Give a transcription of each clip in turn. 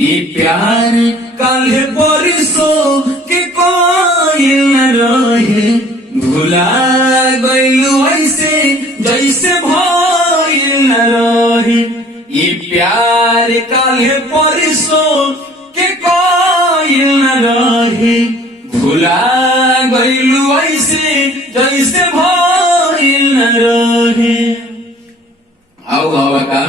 ई प्यार कल परसों के कोई न रहे, भुला गइलू ऐसे जैसे भइल न रहे। ई प्यार कल परसों के कोई न रहे, भुला गइलू ऐसे जैसे भइल न रहे। आओ हवा का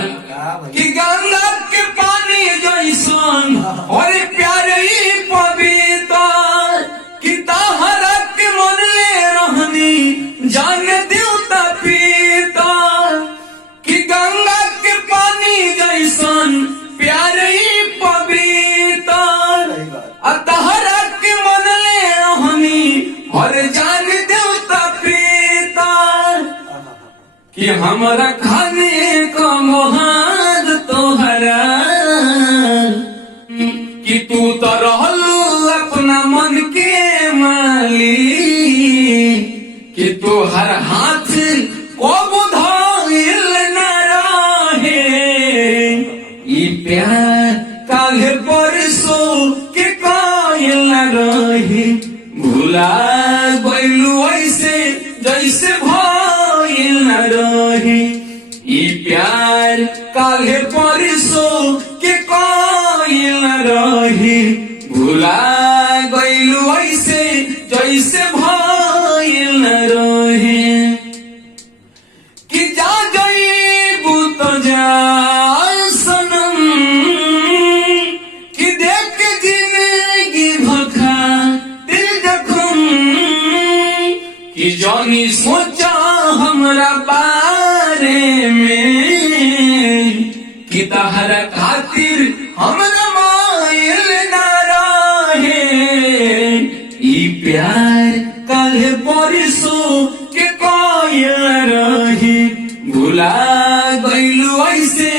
कि गंगा के पानी जैसन और प्यारे पवित्र कि तहरा के मन ले रहनी जान देवता पीता। कि गंगा के पानी जैसन प्यारे पवित्र तहरा के मन ले रहनी और जान देवता पीता। कि हमारा खाने का मोहाद तोहरा कि तू तो रहलू अपना मन के माली। कि तू हर हाथ को बुधाइल न रहे। ई प्यार कल परसों के कायल न रहे, भुला गइलू ऐसे जैसे भइल न रहे। ई प्यार कल परसों के कोई न रहे, भुला गइलू ऐसे जैसे भइल न रहे। कि जा गइबू तो जा सनम, कि देख के जिंदगी भखा दिल जखम। कि जौनी सोचा हमरा बारे में कि तहरा खातिर हमरा मायल न रहे। ई प्यार कल परसों के कोई न रहे, भुला गइलू ऐसे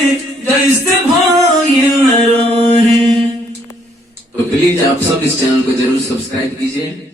जैसे भइल न रहे। तो प्लीज आप सब इस चैनल को जरूर सब्सक्राइब कीजिए।